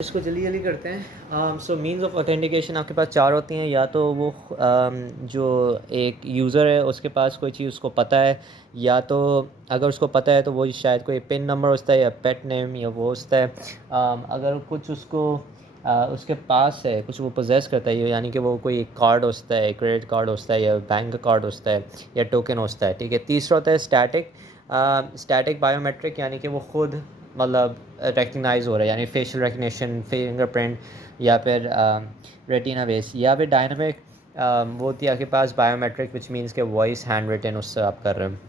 इसको जल्दी जल्दी करते हैं। सो मीन्स ऑफ ऑथेंटिकेशन आपके पास चार होती हैं। या तो वो जो एक यूज़र है उसके पास कोई चीज़ उसको पता है, या तो अगर उसको पता है तो वो शायद कोई पिन नंबर होता है या पेट नेम या वो होता है। अगर कुछ उसको उसके पास है, कुछ वो पोजेस करता है, यानी कि वो कोई कार्ड होता है, क्रेडिट कार्ड होता है या बैंक कार्ड होता है या टोकन होता है। ठीक है। तीसरा होता है स्टैटिक। स्टैटिक बायोमेट्रिक, यानी कि वो खुद मतलब रिकग्नाइज हो रहा है, यानी फेशियल रिकग्निशन, फिंगरप्रिंट या फिर रेटिना बेस। या फिर डायनामिक वो होती है आपके पास बायोमेट्रिक, विच मीन्स के वॉइस हैंड रिटन उससे आप कर रहे हैं।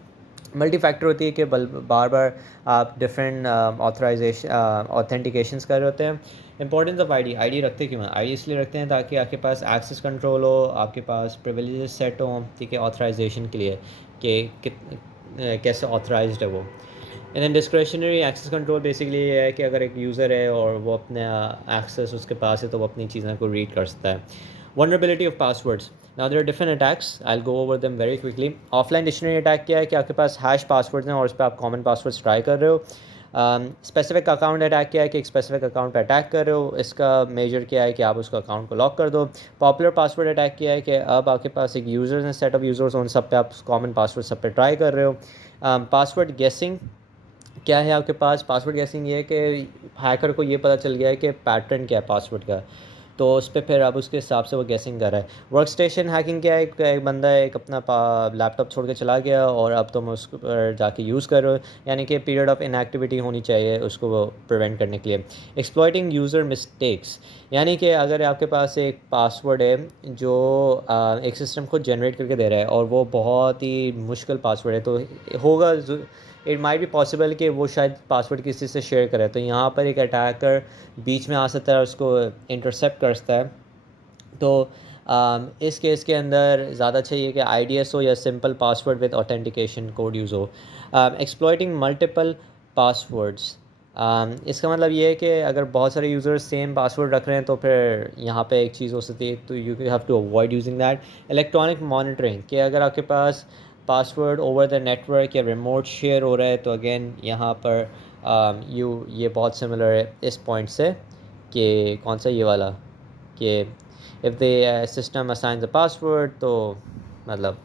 मल्टी फैक्टर होती है कि बार बार आप डिफरेंट ऑथराइजेशन ऑथेंटिकेशंस कर रहे होते हैं। इंपॉर्टेंस ऑफ आईडी रखते क्यों हैं? आईडी इसलिए रखते हैं ताकि आपके पास एक्सेस कंट्रोल हो, आपके पास प्रिविलेजेस सेट हों, ठीक है, ऑथराइजेशन के लिए कि कैसे ऑथराइज्ड है वो। And then discretionary access control basically ये है कि अगर एक यूज़र है और वो अपने एक्सेस उसके पास है तो वो अपनी चीज़ों को रीड कर सकता है। Vulnerability of passwords. Now there are different attacks, I will go over them very quickly. Offline dictionary attack क्या है कि आपके पास हैश पासवर्ड्स हैं और उस पर आप कॉमन पासवर्ड्स ट्राई कर रहे हो। स्पेसिफिक अकाउंट अटैक क्या है कि एक स्पेसिफिक अकाउंट पर अटैक कर रहे हो, इसका मेजर क्या है कि आप उसका अकाउंट को लॉक कर दो। पॉपुलर पासवर्ड अटैक क्या है कि अब आपके पास एक यूज़र्स हैं, सेट ऑफ यूज़र्स, उन सब पे आप कॉमन पासवर्ड सब पे ट्राई कर रहे हो। पासवर्ड गेसिंग क्या है आपके पास? पासवर्ड गेसिंग ये है कि हैकर को ये पता चल गया है कि पैटर्न क्या है पासवर्ड का, तो उस पर फिर अब उसके हिसाब से वो गेसिंग कर रहा है। वर्क स्टेशन हैकिंग क्या है? एक बंदा एक अपना लैपटॉप छोड़ के चला गया और अब तुम उस पर जाके यूज़ कर रहे हो, यानी कि पीरियड ऑफ इनएक्टिविटी होनी चाहिए उसको प्रिवेंट करने के लिए। एक्सप्लॉइटिंग यूज़र मिस्टेक्स, यानी कि अगर आपके पास एक पासवर्ड है जो एक सिस्टम खुद जनरेट करके दे रहा है और वो बहुत ही मुश्किल पासवर्ड है, तो होगा इट माइट बी पॉसिबल कि वो शायद पासवर्ड किसी से शेयर करे, तो यहाँ पर एक अटैकर बीच में आ सकता है, उसको इंटरसेप्ट कर सकता है। तो इस केस के अंदर ज़्यादा चाहिए कि IDS हो या simple password with authentication code use हो। एक्सप्लॉइटिंग मल्टीपल पासवर्ड्स, इसका मतलब ये है कि अगर बहुत सारे यूज़र्स सेम पासवर्ड रख रहे हैं तो फिर यहाँ पे एक चीज़ हो सकती है, तो you have to avoid using that. Electronic monitoring, कि अगर आपके पास पासवर्ड ओवर द नेटवर्क या रिमोट शेयर हो रहा है तो अगेन यहाँ पर ये बहुत सिमिलर है इस पॉइंट से, कि कौन सा ये वाला, कि if the system assigns a password, तो मतलब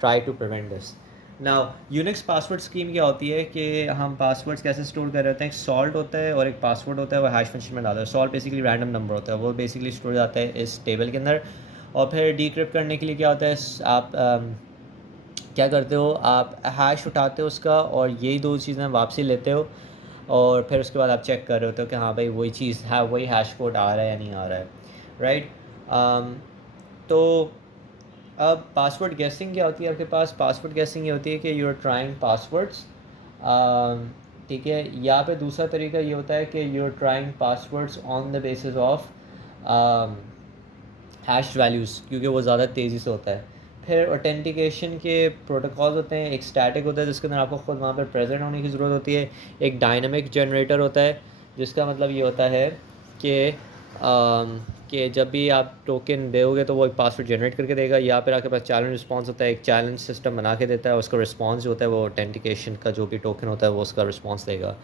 try to prevent this. Now Unix password scheme क्या होती है कि हम पासवर्ड्स कैसे स्टोर कर रहे होते हैं? एक सॉल्ट होता है और एक पासवर्ड होता है, वो हैश फंक्शन में डालता है। सॉल्ट बेसिकली रैंडम नंबर होता है, वो बेसिकली स्टोर जाता है इस टेबल के अंदर। और फिर डिक्रिप्ट करने के लिए क्या होता है, आप क्या करते हो, आप हैश उठाते हो उसका और यही दो चीज़ें वापसी लेते हो और फिर उसके बाद आप चेक कर रहे होते हो कि हाँ भाई वही चीज़ है, वही हैश कोड आ रहा है या नहीं आ रहा है, राइट। तो अब पासवर्ड गेसिंग क्या होती है आपके पास? पासवर्ड गेसिंग ये होती है कि यू आर ट्राइंग पासवर्ड्स, ठीक है। या पे दूसरा तरीका ये होता है कि you are trying passwords on the basis of hash values, क्योंकि वो ज़्यादा तेज़ी से होता है। फिर ऑथेंटिकेशन के प्रोटोकॉल्स होते हैं। एक स्टैटिक होता है जिसके अंदर आपको खुद वहाँ पर प्रेजेंट होने की ज़रूरत होती है। एक डायनामिक जनरेटर होता है जिसका मतलब ये होता है कि कि जब भी आप टोकन दोगे तो वो एक पासवर्ड जनरेट करके देगा। या फिर आपके पास चैलेंज रिस्पॉन्स होता है, एक चैलेंज सिस्टम बना के देता है, उसका रिस्पॉन्स जो होता है वो ऑथेंटिकेशन का जो भी टोकन होता है वो उसका रिस्पॉन्स देगा।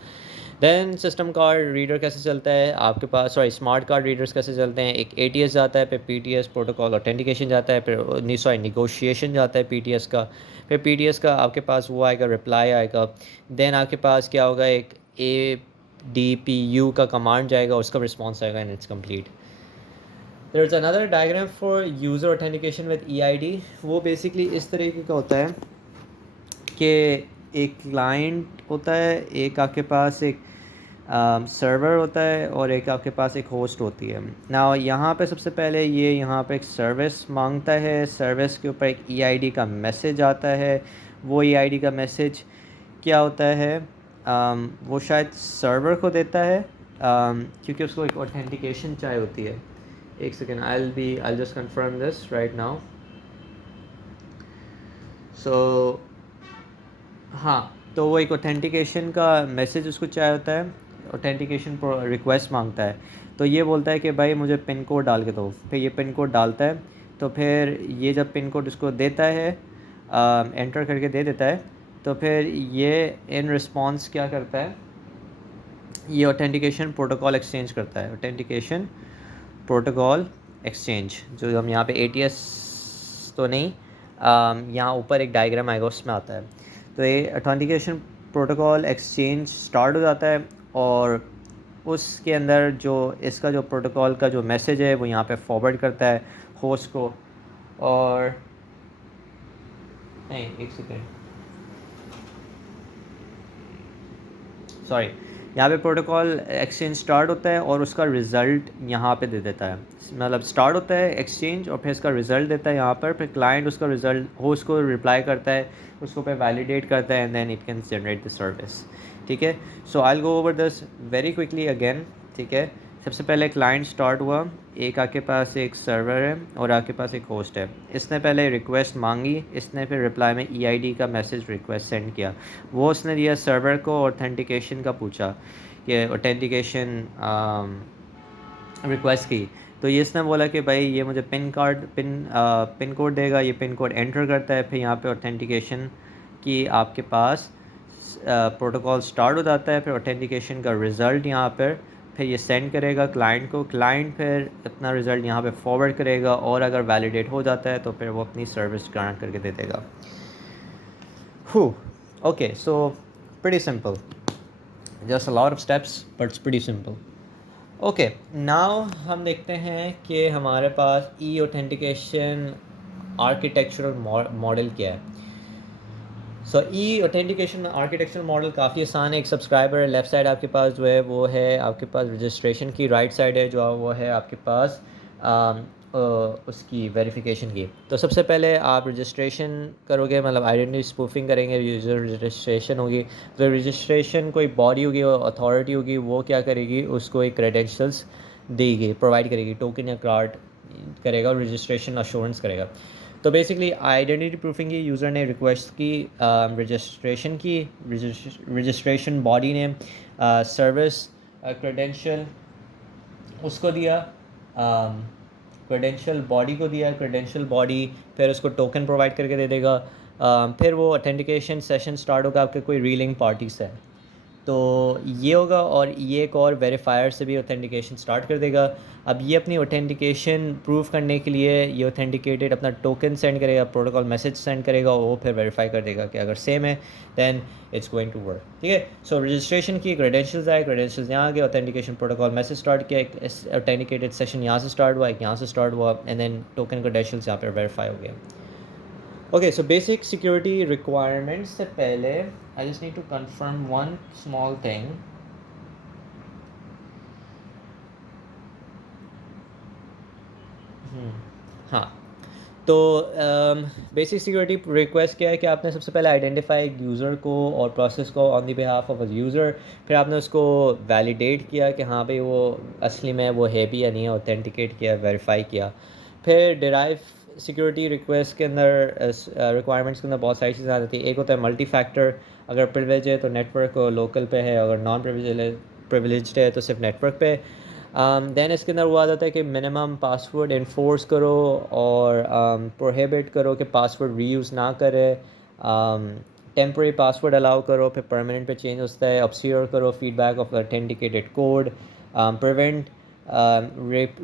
देन सिस्टम कार्ड रीडर कैसे चलता है आपके पास, स्मार्ट कार्ड रीडर्स कैसे चलते हैं? एक ATS जाता है, फिर PTS प्रोटोकॉल ऑथेंटिकेशन जाता है, फिर निगोशिएशन जाता है PTS का, फिर PTS का आपके पास वो आएगा, रिप्लाई आएगा। देन आपके पास क्या होगा, एक ADPU का कमांड जाएगा, उसका रिस्पॉन्स आएगा and it's complete. There is another diagram for user authentication with EID। वो बेसिकली इस तरीके का होता है कि एक क्लाइंट होता है, एक आपके पास एक सर्वर होता है और एक आपके पास एक होस्ट होती है ना। यहाँ पे सबसे पहले ये यहाँ पे एक सर्विस मांगता है, सर्विस के ऊपर एक EID का मैसेज आता है। वो EID का मैसेज क्या होता है, वो शायद सर्वर को देता है, क्योंकि उसको एक ऑथेंटिकेशन चाहिए होती है। एक second, I just confirm this right now. So हाँ, तो वो एक ऑथेंटिकेशन का मैसेज उसको चाहिए होता है, ऑथेंटिकेशन रिक्वेस्ट मांगता है। तो ये बोलता है कि भाई मुझे पिन कोड डाल के दो, फिर ये पिन कोड डालता है। तो फिर ये जब पिन कोड उसको देता है, एंटर करके दे देता है, तो फिर ये इन रिस्पॉन्स क्या करता है, ये ऑथेंटिकेशन प्रोटोकॉल एक्सचेंज करता है, ऑथेंटिकेशन प्रोटोकॉल एक्सचेंज, जो हम यहाँ पे ATS तो नहीं, यहाँ ऊपर एक डायग्राम आएगा उसमें आता है। तो ये ऑथेंटिकेशन प्रोटोकॉल एक्सचेंज स्टार्ट हो जाता है और उसके अंदर जो इसका जो प्रोटोकॉल का जो मैसेज है वो यहाँ पे फॉरवर्ड करता है होस्ट को। और नहीं, एक सेकेंड, सॉरी, यहाँ पे प्रोटोकॉल एक्सचेंज स्टार्ट होता है और उसका रिज़ल्ट यहाँ पे दे देता है। मतलब स्टार्ट होता है एक्सचेंज और फिर इसका रिज़ल्ट देता है यहाँ पर, फिर क्लाइंट उसका रिज़ल्ट होस्ट को रिप्लाई करता है, उसको पे वैलिडेट करता है, and then it can generate the service. ठीक है, so I will go over this very quickly again. ठीक है, सबसे पहले क्लाइंट स्टार्ट हुआ, एक आपके पास एक सर्वर है और आपके पास एक होस्ट है। इसने पहले रिक्वेस्ट मांगी, इसने फिर रिप्लाई में EID का मैसेज रिक्वेस्ट सेंड किया, वो उसने दिया सर्वर को, ऑथेंटिकेशन का पूछा कि ऑथेंटिकेशन रिक्वेस्ट की, तो ये इसने बोला कि भाई ये मुझे पिन कोड देगा, ये पिन कोड एंटर करता है, फिर यहाँ पे ऑथेंटिकेशन की आपके पास प्रोटोकॉल स्टार्ट हो जाता है, फिर ऑथेंटिकेशन का रिज़ल्ट यहाँ पर फिर ये सेंड करेगा क्लाइंट को, क्लाइंट फिर अपना रिज़ल्ट यहाँ पे फॉरवर्ड करेगा और अगर वैलिडेट हो जाता है तो फिर वो अपनी सर्विस ग्रांट करके दे देगा। Okay, so pretty simple, just a lot of steps but it's pretty simple. Okay, now हम देखते हैं कि हमारे पास ई ऑथेंटिकेशन आर्किटेक्चरल मॉडल क्या है। सो ई ऑथेंटिकेशन आर्किटेक्चर मॉडल काफ़ी आसान है। एक सब्सक्राइबर है, लेफ़्ट साइड आपके पास जो है वो है आपके पास रजिस्ट्रेशन की, राइट साइड है जो वो है आपके पास उसकी वेरिफिकेशन की। तो सबसे पहले आप रजिस्ट्रेशन करोगे, मतलब आइडेंटिटी स्पूफिंग करेंगे, यूज़र रजिस्ट्रेशन होगी। तो रजिस्ट्रेशन कोई बॉडी होगी और अथॉरिटी होगी, वो क्या करेगी, उसको एक क्रेडेंशियल्स देगी, प्रोवाइड करेगी, टोकन या कार्ड करेगा और रजिस्ट्रेशन अश्योरेंस करेगा। तो बेसिकली आइडेंटिटी प्रूफिंग की यूज़र ने रिक्वेस्ट की, रजिस्ट्रेशन की, रजिस्ट्रेशन बॉडी ने सर्विस क्रेडेंशियल उसको दिया, क्रेडेंशियल बॉडी को दिया, क्रेडेंशियल बॉडी फिर उसको टोकन प्रोवाइड करके दे देगा। फिर वो ऑथेंटिकेशन सेशन स्टार्ट होगा आपके कोई रीलिंग पार्टी से, तो ये होगा और ये एक और वेरीफायर से भी ऑथेंटिकेशन स्टार्ट कर देगा। अब ये अपनी ऑथेंटिकेशन प्रूफ करने के लिए ये ऑथेंटिकेटेड अपना टोकन सेंड करेगा, प्रोटोकॉल मैसेज सेंड करेगा, वो फिर वेरीफाई कर देगा कि अगर सेम है then it's going to work. ठीक है, सो रजिस्ट्रेशन की क्रेडेंशियल्स आए, क्रेडेंशियल्स यहाँ आ गए, ऑथेंटिकेशन प्रोटोकॉल मैसेज स्टार्ट किया, एक ऑथेंटिकेटेड सेशन यहाँ से स्टार्ट हुआ, एक यहाँ से स्टार्ट हुआ, एंड देन टोकन क्रेडेंशियल्स यहाँ पर वेरीफाई हो गया। Okay, so basic security requirements से पहले I just need to confirm one small thing. हाँ, तो बेसिक सिक्योरिटी रिक्वेस्ट क्या है कि आपने सबसे पहले आइडेंटिफाई यूज़र को और प्रोसेस को on the behalf of a user, फिर आपने उसको वैलिडेट किया कि हाँ भाई वो असली में वो है भी या नहीं है, ऑथेंटिकेट किया, वेरीफाई किया। फिर डिराइव सिक्योरिटी रिक्वेस्ट के अंदर रिक्वायरमेंट्स के अंदर बहुत सारी चीज़ें आ जाती है। एक होता है मल्टी फैक्टर, अगर प्रिविलेज है तो नेटवर्क लोकल पे है, अगर नॉन प्रिविलेज्ड है तो सिर्फ नेटवर्क पे। दैन इसके अंदर वो आ जाता है कि मिनिमम पासवर्ड इन्फोर्स करो और प्रोहिबिट करो कि पासवर्ड रीयूज़ ना करे, टेम्परेरी पासवर्ड अलाउ करो, फिर परमानेंट पे चेंज होता है, ऑब्सक्योर करो feedback of authenticated code, prevent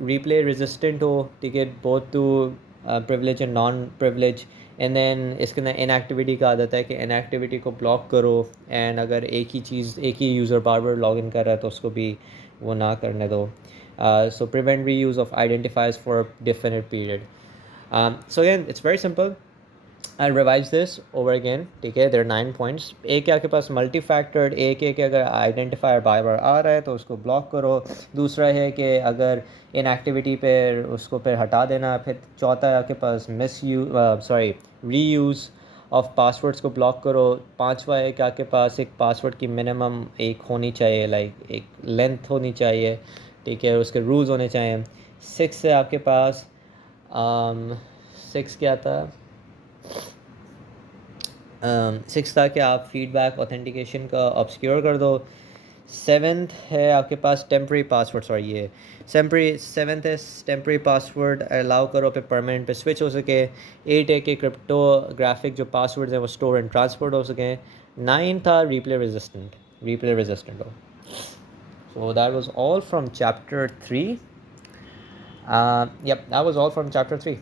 replay resistant हो, ठीक है, both to privilege and non privilege. And then इसके अंदर इनएक्टिविटी का आदत है कि इनएक्टिविटी को ब्लॉक करो, एंड अगर एक ही user bar bar log in कर रहा है तो उसको भी वो ना करने दो। So prevent reuse of identifiers for definite period. So again it's very simple, I'll revise this over again. ठीक है, there are 9 points. एक है आपके पास मल्टी फैक्टर्ड, एक है कि अगर आइडेंटिफायर बार बार आ रहा है तो उसको ब्लॉक करो, दूसरा है कि अगर इन एक्टिविटी पे उसको फिर हटा देना, फिर चौथा है आपके पास रीयूज़ ऑफ पासवर्ड्स को ब्लॉक करो, पांचवा है कि आपके पास एक पासवर्ड की मिनिमम एक होनी चाहिए, लाइक एक लेंथ होनी चाहिए, ठीक है, उसके रूल्स होने चाहिए। 6 है आपके पास 6 क्या था, 6 था कि आप फीडबैक ऑथेंटिकेशन का ऑब्सक्योर कर दो। 7th है आपके पास टेम्परेरी पासवर्ड, सॉरी ये 7th है टेम्परेरी पासवर्ड अलाउ करो, फिर परमानेंट पे स्विच हो सके। 8 है कि क्रिप्टोग्राफिक जो पासवर्ड्स हैं वो स्टोर एंड ट्रांसपोर्ट हो सकें। 9 था रिप्ले रेजिस्टेंट हो। So that was all from chapter 3. Yep, that was all from chapter 3.